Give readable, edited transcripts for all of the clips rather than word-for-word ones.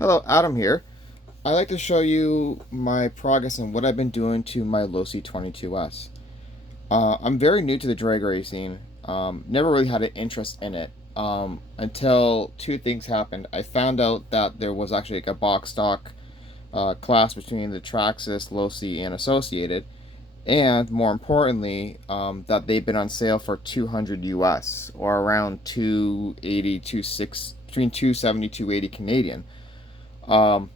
Hello, Adam here. I'd like to show you my progress and what I've been doing to my LOSI 22S. I'm very new to the drag racing. Never really had an interest in it until two things happened. I found out that there was actually like a box stock class between the Traxxas, LOSI, and Associated, and more importantly, that they've been on sale for 200 US or around 280, 26, between 270, 280 Canadian. Um,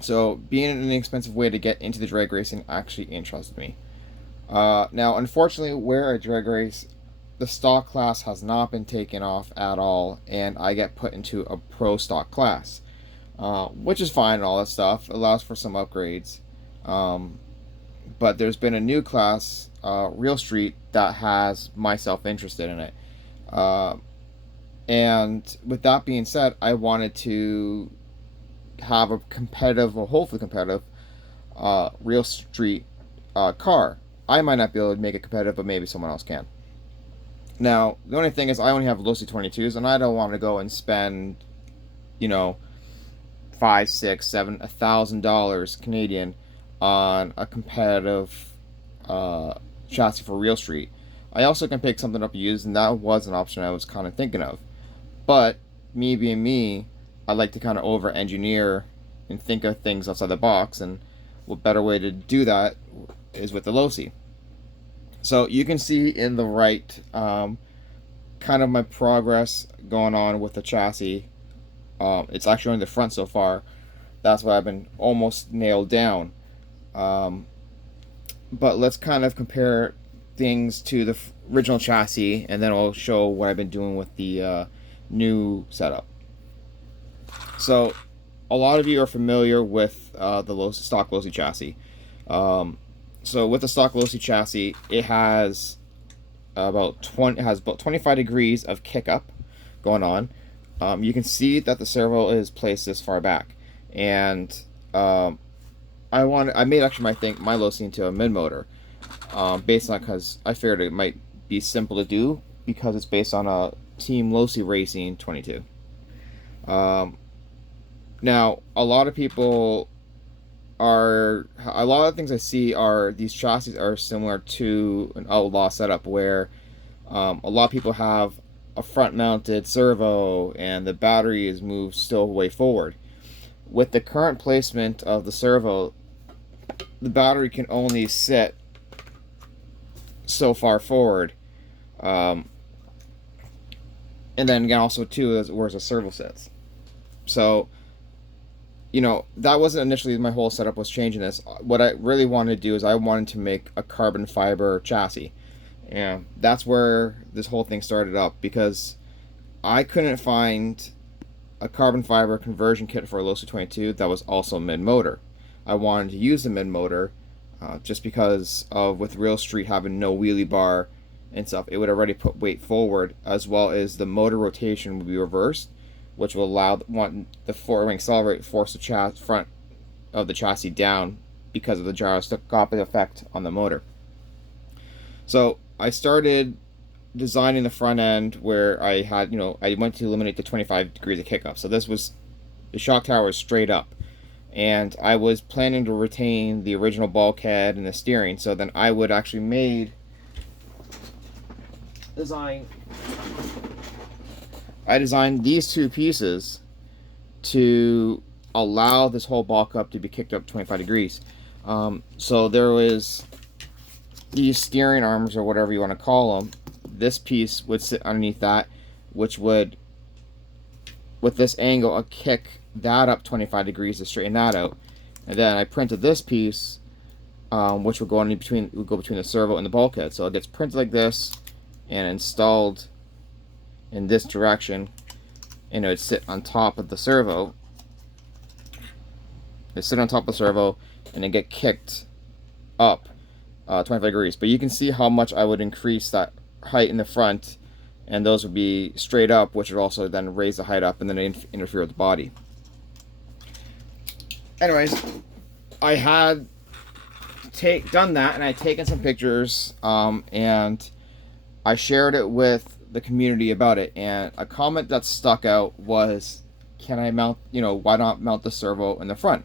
So being an inexpensive way to get into the drag racing actually interested me. Now, unfortunately, where I drag race, the stock class has not been taken off at all, and I get put into a pro stock class, which is fine and all that stuff. It allows for some upgrades. Um, but there's been a new class, Real Street, that has myself interested in it. Uh, and with that being said, I wanted to have a competitive, or hopefully competitive, real street car. I might not be able to make it competitive, but maybe someone else can. Now, the only thing is, I only have LOSI 22s, and I don't want to go and spend, you know, five, six, seven, $1,000 Canadian on a competitive uh, chassis for real street. I also can pick something up used, and that was an option I was kind of thinking of. But me being me, I like to kind of over engineer and think of things outside the box. And what better way to do that is with the LOSI. So you can see in the right kind of my progress going on with the chassis. It's actually on the front so far. That's what I've been almost nailed down. Um, but let's kind of compare things to the original chassis, and then I'll show what I've been doing with the new setup. So, a lot of you are familiar with the stock LOSI chassis. Um, so, with the stock LOSI chassis, it has about 25 degrees of kick up going on. You can see that the servo is placed this far back, and I made actually my LOSI into a mid motor, based on because I figured it might be simple to do because it's based on a Team LOSI Racing 22. Um, Now, a lot of things I see are these chassis are similar to an outlaw setup where a lot of people have a front mounted servo and the battery is moved still way forward. With the current placement of the servo, the battery can only sit so far forward. Um, and then again, also, too, whereas the servo sits. So that wasn't initially my whole setup was changing this. What I really wanted to do is I wanted to make a carbon fiber chassis. And that's where this whole thing started up because I couldn't find a carbon fiber conversion kit for a LOSI 22 that was also mid motor. I wanted to use the mid motor just because of with Real Street having no wheelie bar and stuff, it would already put weight forward as well as the motor rotation would be reversed, which will allow the four-wing accelerate force the front of the chassis down because of the gyroscopic effect on the motor. So I started designing the front end where I had, I went to eliminate the 25 degrees of kickup. So this was the shock tower was straight up, and I was planning to retain the original bulkhead and the steering. So then I would actually design I designed these two pieces to allow this whole bulk up to be kicked up 25 degrees. So there was these steering arms or whatever you want to call them. This piece would sit underneath that, which would, with this angle, kick that up 25 degrees to straighten that out. And then I printed this piece, which would go between the servo and the bulkhead. So it gets printed like this and installed in this direction, and it would sit on top of the servo. It sit on top of the servo and then get kicked up 25 degrees. But you can see how much I would increase that height in the front, and those would be straight up, which would also then raise the height up and then interfere with the body. Anyways, I had done that, and I had taken some pictures, and I shared it with the community about it, and a comment that stuck out was can I mount, why not mount the servo in the front?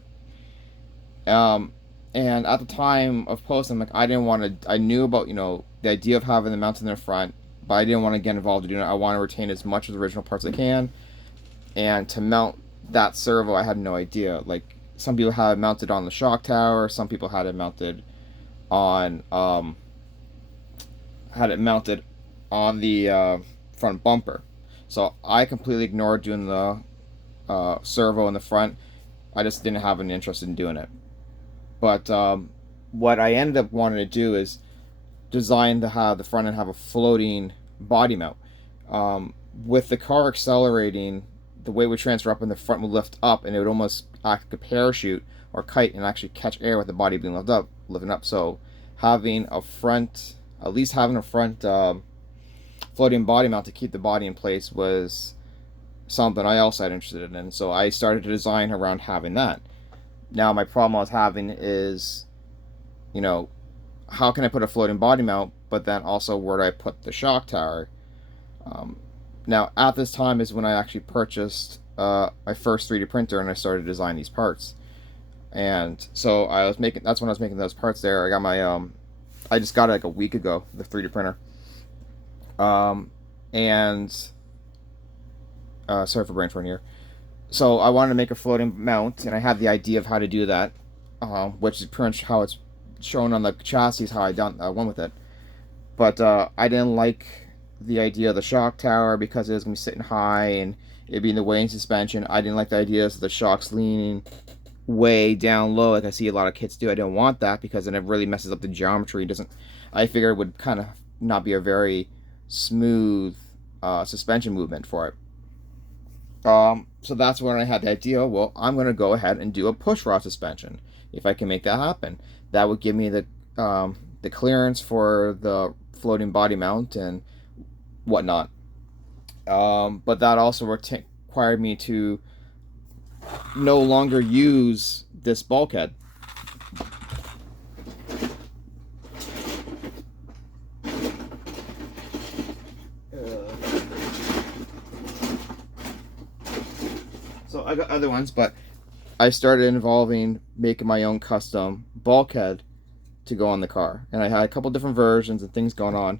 Um, and at the time of posting, like, I didn't want to, I knew about, the idea of having the mount in the front, but I didn't want to get involved in doing it. I want to retain as much of the original parts as I can. And to mount that servo, I had no idea. Like, some people had it mounted on the shock tower, some people had it mounted on, the front bumper. So I completely ignored doing the servo in the front. I just didn't have an interest in doing it. But what I ended up wanting to do is design to have the front end have a floating body mount. With the car accelerating, the way it would transfer up and the front would lift up, and it would almost act like a parachute or kite and actually catch air with the body being lifting up. So having a front, at least having a front floating body mount to keep the body in place was something I also had interested in. So I started to design around having that. Now my problem I was having is, how can I put a floating body mount, but then also where do I put the shock tower? Now at this time is when I actually purchased my first 3D printer and I started designing these parts. And so that's when I was making those parts there. I got my, I just got it like a week ago, the 3D printer. Sorry for brain farting here. So I wanted to make a floating mount, and I had the idea of how to do that, which is pretty much how it's shown on the chassis, how I went with it. But I didn't like the idea of the shock tower because it was going to be sitting high and it'd be in the way in suspension. I didn't like the idea of the shocks leaning way down low like I see a lot of kits do. I didn't want that because then it really messes up the geometry. I figured it would kind of not be a very smooth suspension movement for it. So that's when I had the idea, well, I'm going to go ahead and do a push rod suspension. If I can make that happen, that would give me the clearance for the floating body mount and whatnot. But that also required me to no longer use this bulkhead. So I got other ones, but I started involving making my own custom bulkhead to go on the car. And I had a couple different versions and things going on.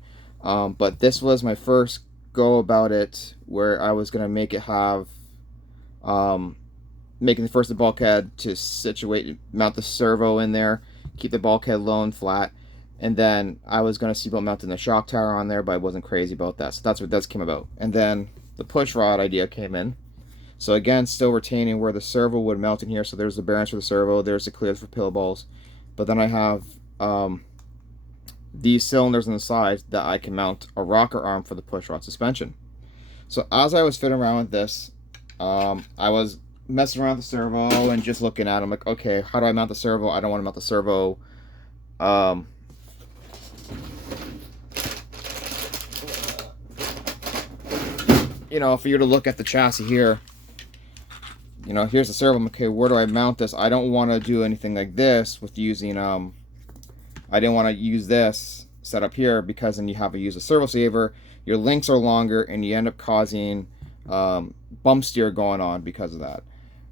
But this was my first go about it where I was going to make it have, making the bulkhead to mount the servo in there, keep the bulkhead low and flat. And then I was going to see about mounting the shock tower on there, but I wasn't crazy about that. So that's what this came about. And then the push rod idea came in. So again, still retaining where the servo would mount in here. So there's the bearings for the servo, there's the clears for pillow balls. But then I have these cylinders on the side that I can mount a rocker arm for the push rod suspension. So as I was fiddling around with this, I was messing around with the servo and just looking at it. I'm like, okay, how do I mount the servo? I don't want to mount the servo. For you to look at the chassis here, here's the servo. Okay, where do I mount this? I don't want to do anything like this with using, I didn't want to use this setup here because then you have to use a servo saver. Your links are longer and you end up causing bump steer going on because of that.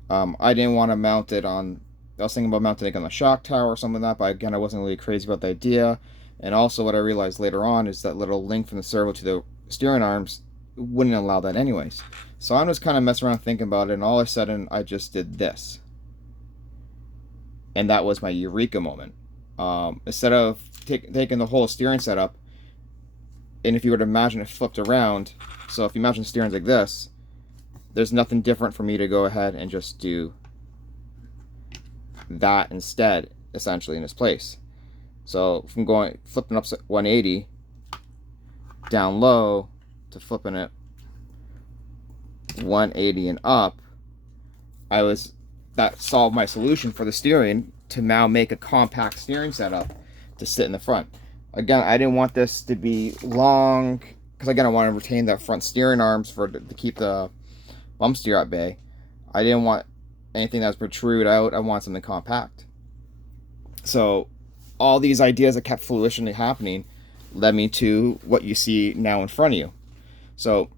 I didn't want to mount it on, I was thinking about mounting it on the shock tower or something like that, but again, I wasn't really crazy about the idea. And also what I realized later on is that little link from the servo to the steering arms wouldn't allow that anyways. So I'm just kind of messing around thinking about it, and all of a sudden I just did this. And that was my eureka moment. Instead of taking the whole steering setup, and if you were to imagine it flipped around, so if you imagine steering like this, there's nothing different for me to go ahead and just do that instead, essentially, in its place. So from flipping up 180 down low to flipping it 180 and up, that solved my solution for the steering to now make a compact steering setup to sit in the front. Again, I didn't want this to be long because again, I want to retain the front steering arms to keep the bump steer at bay. I didn't want anything that was protrude out. I want something compact. So all these ideas that kept fruitionally happening led me to what you see now in front of you. So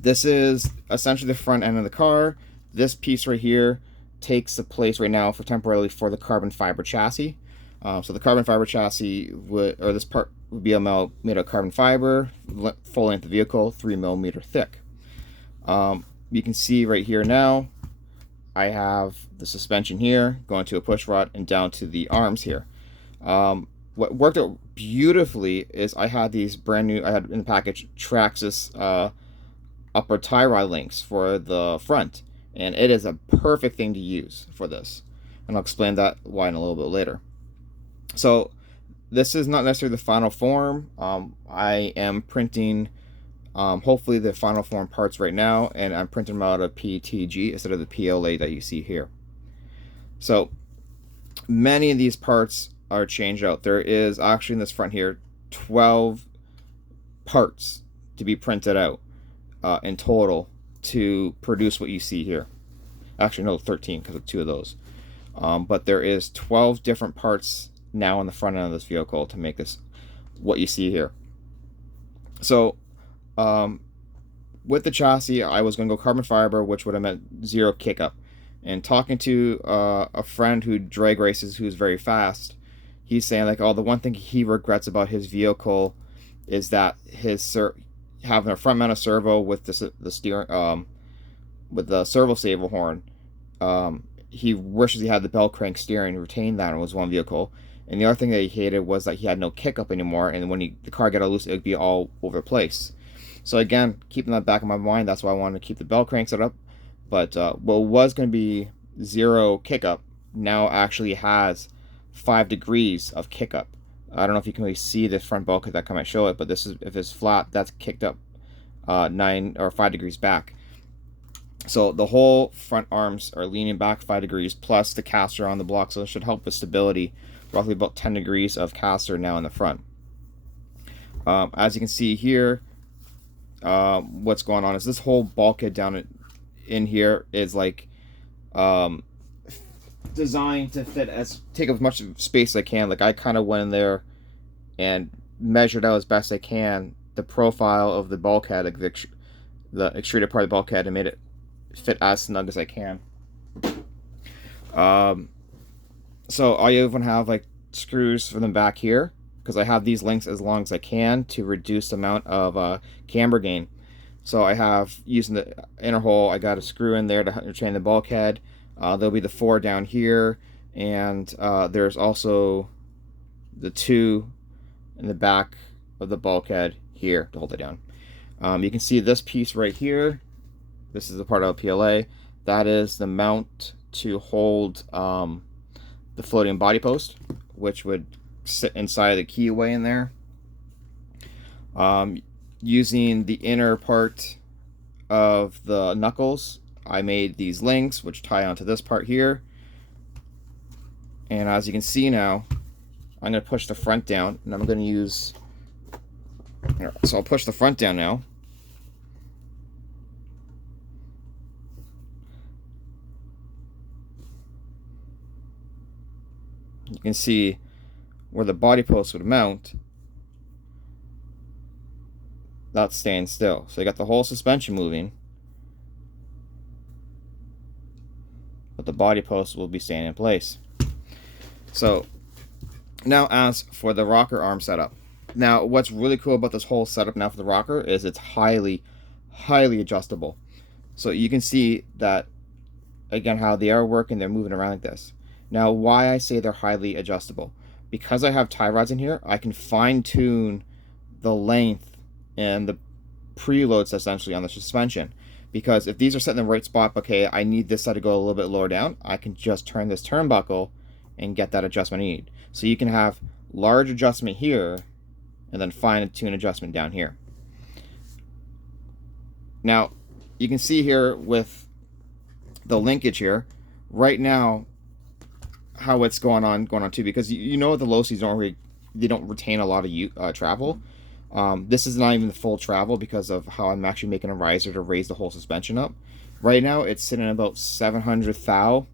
This is essentially the front end of the car. This piece right here takes the place right now for temporarily for the carbon fiber chassis. So the carbon fiber chassis would, or this part would be made of carbon fiber, full length of vehicle, 3 millimeter thick. You can see right here now, I have the suspension here going to a push rod and down to the arms here. What worked out beautifully is I had these brand new, I had in the package Traxxas upper tie rod links for the front, and it is a perfect thing to use for this, and I'll explain that why in a little bit later. So this is not necessarily the final form. I am printing hopefully the final form parts right now, and I'm printing them out of PETG instead of the PLA that you see here. So many of these parts are changed out. There is actually in this front here 12 parts to be printed out in total to produce what you see here. Actually no, 13 because of 2 of those. But there is 12 different parts now on the front end of this vehicle to make this what you see here. So with the chassis, I was going to go carbon fiber, which would have meant 0 kick up. And talking to a friend who drag races who's very fast, he's saying like, oh, the one thing he regrets about his vehicle is that his having a front mounted servo with the steering with the servo saver horn. He wishes he had the bell crank steering and retained that in his one vehicle. And the other thing that he hated was that he had no kick up anymore, and when the car got loose, it would be all over the place. So again, keeping that back in my mind, that's why I wanted to keep the bell crank set up. But what was going to be 0 kick up now actually has 5 degrees of kick up. I don't know if you can really see the front bulkhead that might show it, but this is, if it's flat, that's kicked up 9 or 5 degrees back. So the whole front arms are leaning back 5 degrees plus the caster on the block, so it should help with stability. Roughly about 10 degrees of caster now in the front. As you can see here, what's going on is this whole bulkhead down in here is like designed to take as much space as I can. Like I kind of went in there and measured out as best I can the profile of the bulkhead, like the extruded part of the bulkhead, and made it fit as snug as I can. So I even have like screws for them back here because I have these links as long as I can to reduce the amount of camber gain. So I have, using the inner hole, I got a screw in there to retain the bulkhead. There'll be the 4 down here, and there's also the 2 in the back of the bulkhead here to hold it down. You can see this piece right here. This is a part of a PLA. That is the mount to hold the floating body post, which would sit inside the keyway in there. Using the inner part of the knuckles, I made these links which tie onto this part here. And as you can see now, I'm going to push the front down, and I'm going to use, so I'll push the front down now. You can see where the body post would mount. That's staying still. So you got the whole suspension moving, but the body post will be staying in place. So now as for the rocker arm setup. Now what's really cool about this whole setup now for the rocker is it's highly adjustable. So you can see that again how they are working, they're moving around like this. Now why I say they're highly adjustable, because I have tie rods in here, I can fine tune the length and the preloads essentially on the suspension. Because if these are set in the right spot, okay, I need this side to go a little bit lower down, I can just turn this turnbuckle and get that adjustment I need. So you can have large adjustment here and then fine tune adjustment down here. Now you can see here with the linkage here right now how it's going on too, because you know the LOSIs don't retain a lot of travel. This is not even the full travel because of how I'm actually making a riser to raise the whole suspension up. Right now it's sitting at about 700 thou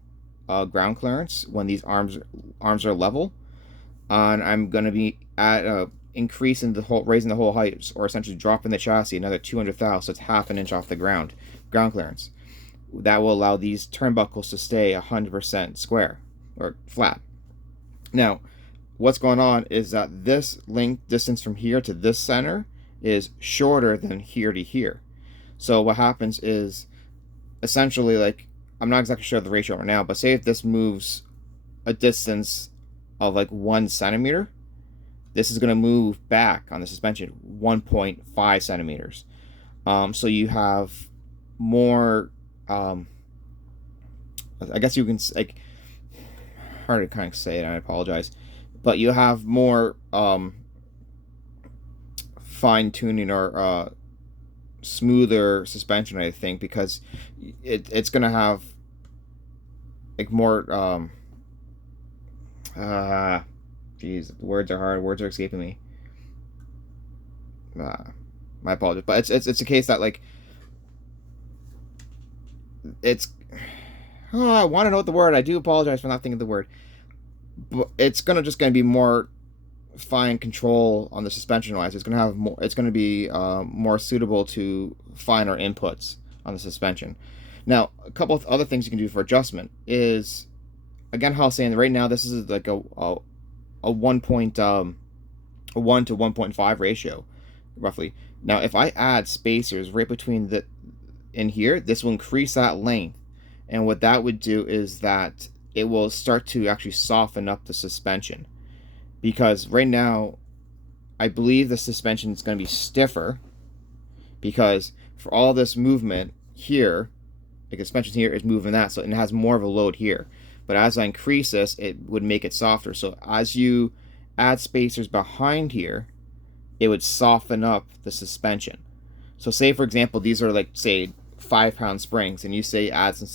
ground clearance when these arms are level, and I'm going to be at increasing the whole, raising the whole height, or essentially dropping the chassis another 200 thou, so it's half an inch off the ground clearance. That will allow these turnbuckles to stay 100% square or flat. Now, what's going on is that this link distance from here to this center is shorter than here to here. So what happens is, essentially, like, I'm not exactly sure the ratio right now, but say if this moves a distance of like 1 centimeter, this is going to move back on the suspension 1.5 centimeters. So you have more, I guess you can, like, hard to kind of say it, I apologize, but you have more fine tuning or smoother suspension, I think, because it's gonna have like more geez, words are hard, words are escaping me, my apologies, but it's a case that, like, it's I want to know what the word, I do apologize for not thinking of the word, but it's gonna be more fine control on the suspension wise. It's gonna have more, it's gonna be more suitable to finer inputs on the suspension. Now, a couple of other things you can do for adjustment is, again, how I was saying, right now this is like a 1 to 1.5 ratio roughly. Now if I add spacers right between the in here, this will increase that length, and what that would do is that it will start to actually soften up the suspension, because right now I believe the suspension is going to be stiffer, because for all this movement here, like the suspension here is moving that, so it has more of a load here. But as I increase this, it would make it softer. So as you add spacers behind here, it would soften up the suspension. So say, for example, these are like, say, 5-pound springs, and you say add some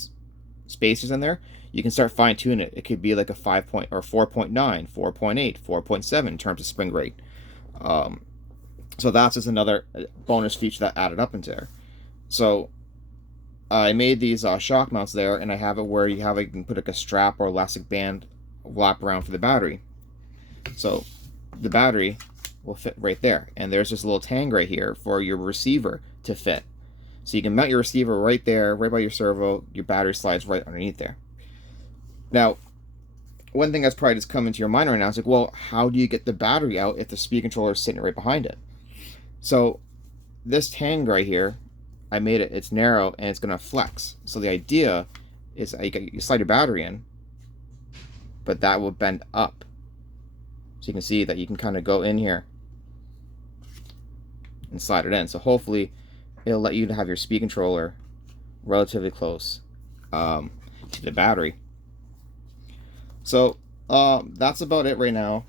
spacers in there, you can start fine-tuning it. It could be like a 5 point or 4.9, 4.8, 4.7 in terms of spring rate. So that's just another bonus feature that added up into there. So I made these shock mounts there, and I have it where you can put like a strap or elastic band wrap around for the battery. So the battery will fit right there, and there's this little tang right here for your receiver to fit. So you can mount your receiver right there, right by your servo. Your battery slides right underneath there. Now, one thing that's probably just coming to your mind right now is like, well, how do you get the battery out if the speed controller is sitting right behind it? So this tang right here, I made it, it's narrow and it's going to flex. So the idea is you slide your battery in, but that will bend up. So you can see that you can kind of go in here and slide it in. So hopefully it'll let you have your speed controller relatively close to the battery. So that's about it right now.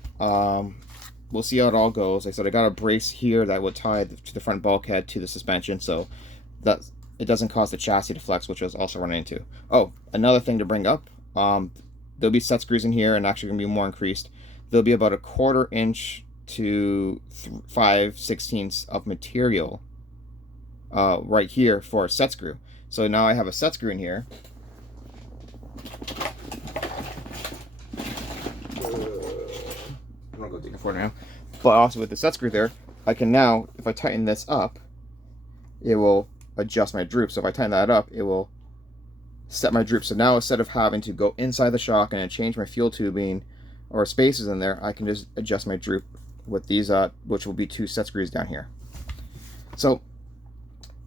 We'll see how it all goes. Like I said, I got a brace here that would tie to the front bulkhead to the suspension, so that it doesn't cause the chassis to flex, which I was also running into. Oh, another thing to bring up, there'll be set screws in here, and actually going to be more increased. There'll be about a 1/4 inch to 5/16 of material right here for a set screw. So now I have a set screw in here. I'm gonna go dig it for now. But also with the set screw there, I can now, if I tighten this up, it will adjust my droop. So if I tighten that up, it will set my droop. So now instead of having to go inside the shock and change my fuel tubing or spacers in there, I can just adjust my droop with these, which will be 2 set screws down here. So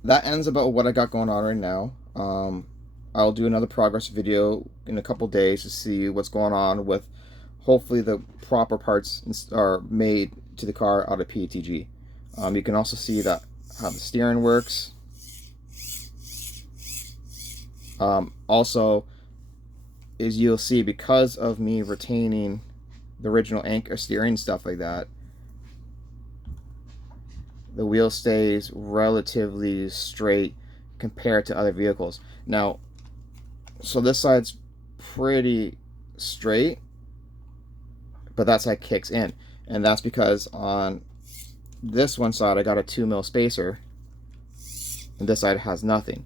that ends about what I got going on right now. I'll do another progress video in a couple days to see what's going on with, hopefully the proper parts are made to the car out of PETG. You can also see that how the steering works. Also, is you'll see, because of me retaining the original anchor steering, stuff like that, the wheel stays relatively straight compared to other vehicles. Now, so this side's pretty straight, but that side kicks in, and that's because on this one side I got a 2mm spacer, and this side has nothing.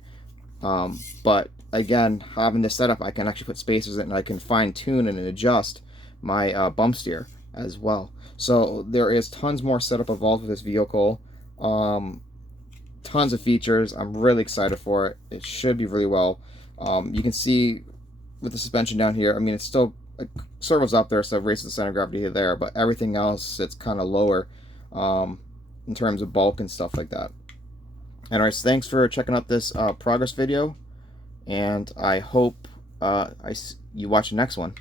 But again, having this setup, I can actually put spacers in, and I can fine tune and adjust my bump steer as well. So there is tons more setup involved with this vehicle. Um, Tons of features. I'm really excited for it. It should be really well. You can see with the suspension down here, I mean, it's still like, servo's up there, so it raises the center of gravity there, but everything else, it's kind of lower in terms of bulk and stuff like that. Anyways, thanks for checking out this progress video, and I hope you watch the next one.